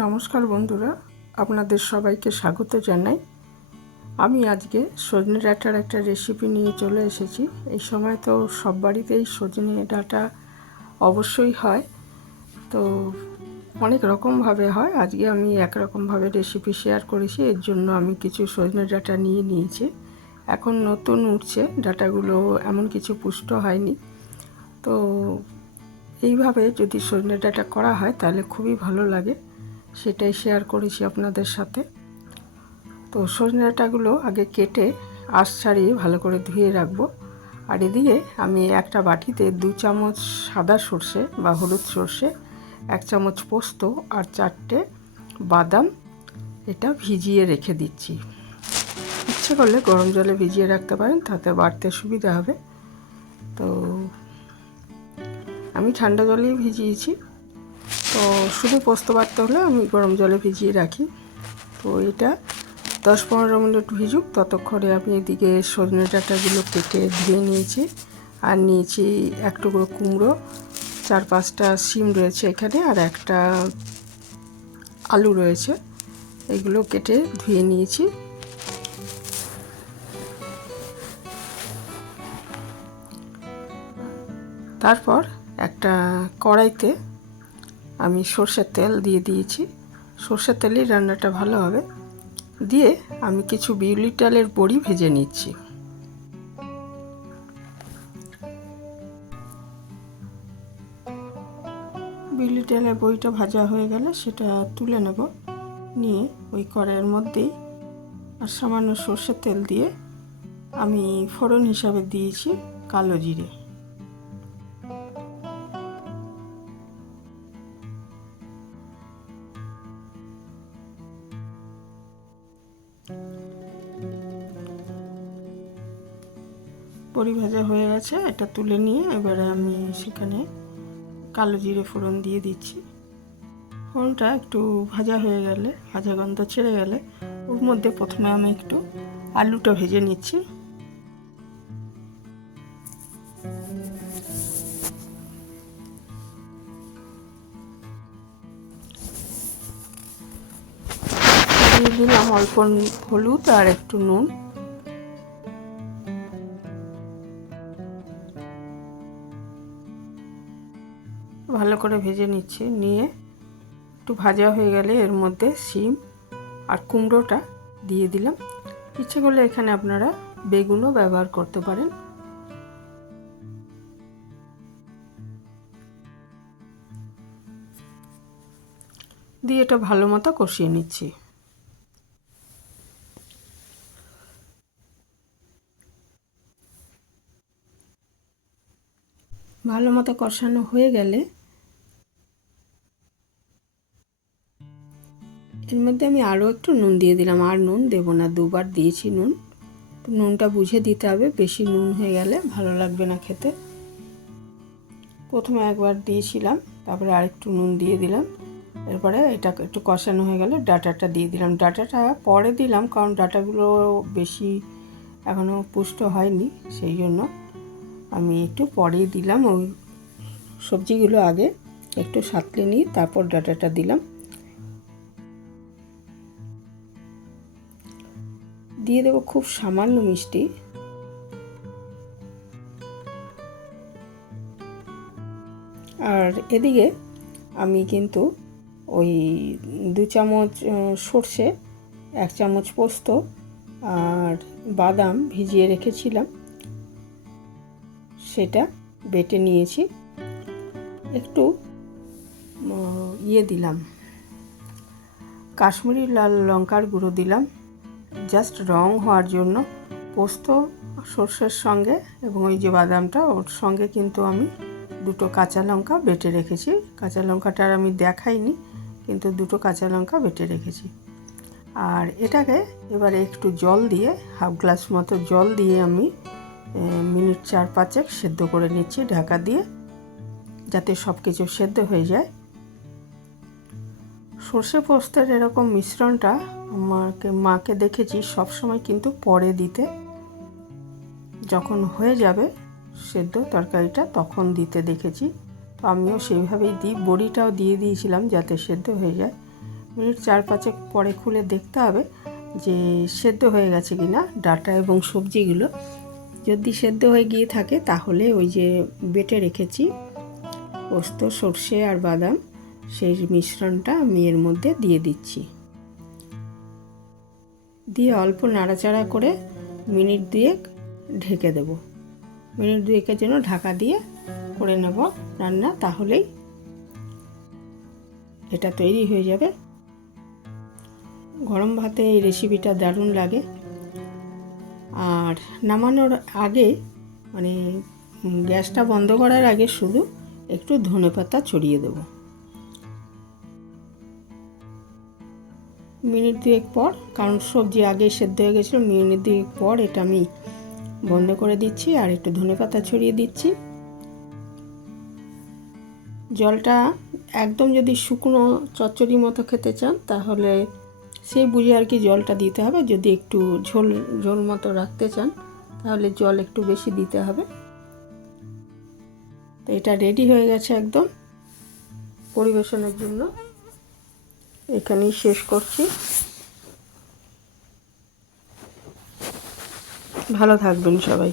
নমস্কার বন্ধুরা, আপনাদের সবাইকে স্বাগত জানাই। আমি আজকে সজনে ডাঁটার একটা রেসিপি নিয়ে চলে এসেছি। এই সময় তো সব বাড়িতেই সজনে ডাঁটা অবশ্যই হয়, তো অনেক রকমভাবে হয়। আজকে আমি একরকমভাবে রেসিপি শেয়ার করেছি, এর জন্য আমি কিছু সজনে ডাঁটা নিয়ে নিয়েছি। এখন নতুন উঠছে ডাঁটাগুলো, এমন কিছু পুষ্ট হয়নি। তো এইভাবে যদি সজনে ডাঁটা করা হয় তাহলে খুবই ভালো লাগে, সেটাই শেয়ার করেছি আপনাদের সাথে। তো সজনে ডাঁটাগুলো আগে কেটে আঁশ ছাড়িয়ে ভালো করে ধুয়ে রাখবো। আর এদিকে আমি একটা বাটিতে 2 চামচ সাদা সর্ষে বা হলুদ সর্ষে, 1 চামচ পোস্ত আর 4টে বাদাম এটা ভিজিয়ে রেখে দিচ্ছি। ইচ্ছে করলে গরম জলে ভিজিয়ে রাখতে পারেন, তাতে বাড়তে সুবিধা হবে। তো আমি ঠান্ডা জলেই ভিজিয়েছি। তো শুধু পোস্ত বাটতে হলে আমি গরম জলে ভিজিয়ে রাখি। তো এটা 10-15 মিনিট ভিজুক, ততক্ষণে আমি এদিকে সজনে ডাঁটাগুলো কেটে ধুয়ে নিয়েছি। আর নিয়েছি 1 টুকরো কুমড়ো, 4-5টা শিম রয়েছে এখানে, আর একটা আলু রয়েছে। এগুলো কেটে ধুয়ে নিয়েছি। তারপর একটা কড়াইতে আমি সর্ষের তেল দিয়ে দিয়েছি। সর্ষের তেলেই রান্নাটা ভালো হবে। দিয়ে আমি কিছু বিউলি চালের বড়ি ভেজে নিচ্ছি। বিউলি চালের বড়িটা ভাজা হয়ে গেলে সেটা তুলে নেব। নিয়ে ওই কড়াইয়ের মধ্যেই আর সামান্য সর্ষের তেল দিয়ে আমি ফোড়ন হিসাবে দিয়েছি কালো জিরে। বড়ি ভাজা হয়ে গেছে, এটা তুলে নিয়ে এবারে আমি সেখানে কালো জিরে ফোড়ন দিয়ে দিচ্ছি। ফোড়নটা একটু ভাজা হয়ে গেলে, ভাজা গন্ধ ছেড়ে গেলে, ওর মধ্যে প্রথমে আমি একটু আলুটা ভেজে নিচ্ছি। দিয়ে দিলাম অল্প হলুদ আর একটু নুন। ভালো করে ভেজে নিচ্ছি। নিয়ে একটু ভাজা হয়ে গেলে এর মধ্যে শিম আর কুমড়োটা দিয়ে দিলাম। ইচ্ছে করলে এখানে আপনারা বেগুনও ব্যবহার করতে পারেন। দিয়ে এটা ভালো মতো কষিয়ে নিচ্ছি। ভালো মতো কষানো হয়ে গেলে এর মধ্যে আমি আরও একটু নুন দিয়ে দিলাম। আর নুন দেব না, 2বার দিয়েছি নুন। তো নুনটা বুঝে দিতে হবে, বেশি নুন হয়ে গেলে ভালো লাগবে না খেতে। প্রথমে একবার দিয়েছিলাম, তারপরে আরেকটু নুন দিয়ে দিলাম। এরপরে এটা একটু কষানো হয়ে গেলে ডাঁটাটা দিয়ে দিলাম। ডাঁটাটা পরে দিলাম কারণ ডাঁটাগুলো বেশি এখনও পুষ্ট হয়নি, সেই জন্য আমি একটু পরেই দিলাম। ওই সবজিগুলো আগে একটু সাঁতলে নিয়ে তারপর ডাঁটাটা দিলাম। দিয়ে দেবো খুব সামান্য মিষ্টি। আর এদিকে আমি কিন্তু ওই 2 চামচ সর্ষে, 1 চামচ পোস্ত আর বাদাম ভিজিয়ে রেখেছিলাম, সেটা বেটে নিয়েছি। একটু দিলাম কাশ্মীরি লাল লঙ্কার গুঁড়ো দিলাম, জাস্ট রং হওয়ার জন্য। পোস্ত সর্ষের সঙ্গে এবং ওই যে বাদামটা, ওর সঙ্গে কিন্তু আমি 2টো কাঁচা লঙ্কা বেটে রেখেছি। কাঁচা লঙ্কাটা আর আমি দেখাইনি, কিন্তু 2টো কাঁচা লঙ্কা বেটে রেখেছি। আর এটাকে এবারে একটু জল দিয়ে, হাফ গ্লাস মতো জল দিয়ে আমি মিনিট 4-5 সেদ্ধ করে নিচ্ছি ঢাকা দিয়ে, যাতে সব কিছু সেদ্ধ হয়ে যায়। সর্ষে পোস্তের এরকম মিশ্রণটা মাকে দেখেছি সবসময় কিন্তু পরে দিতে, যখন হয়ে যাবে সেদ্ধ তরকারিটা তখন দিতে দেখেছি। তো আমিও সেইভাবেই দিই। বড়িটাও দিয়ে দিয়েছিলাম যাতে সেদ্ধ হয়ে যায়। মিনিট 4-5 পরে খুলে দেখতে হবে যে সেদ্ধ হয়ে গেছে কি না ডাঁটা এবং সবজিগুলো। যদি সেদ্ধ হয়ে গিয়ে থাকে তাহলে ওই যে বেটে রেখেছি পোস্ত, সর্ষে আর বাদাম, সেই মিশ্রণটা আমি এর মধ্যে দিয়ে দিচ্ছি। দিয়ে অল্প নাড়াচাড়া করে মিনিট 2 ঢেকে দেব। মিনিট 2 জন্য ঢাকা দিয়ে করে নেব রান্না, তাহলেই এটা তৈরি হয়ে যাবে। গরম ভাতে এই রেসিপিটা দারুণ লাগে। আর নামানোর আগে মানে গ্যাসটা বন্ধ করার আগে শুধু একটু ধনেপাতা ছড়িয়ে দেব। মিনিট 2 পর, কারণ সবজি আগে সেদ্ধ হয়ে গেছিলো, মিনিট 2 পর এটা আমি বন্ধ করে দিচ্ছি আর একটু ধনেপাতা ছড়িয়ে দিচ্ছি। জলটা একদম যদি শুকনো চচ্চড়ি মতো খেতে চান তাহলে সেই বুঝে আর কি জলটা দিতে হবে। যদি একটু ঝোল ঝোল মতো রাখতে চান তাহলে জল একটু বেশি দিতে হবে। তো এটা রেডি হয়ে গেছে একদম পরিবেশনের জন্য। এখানেই শেষ করছি। ভালো থাকবেন সবাই।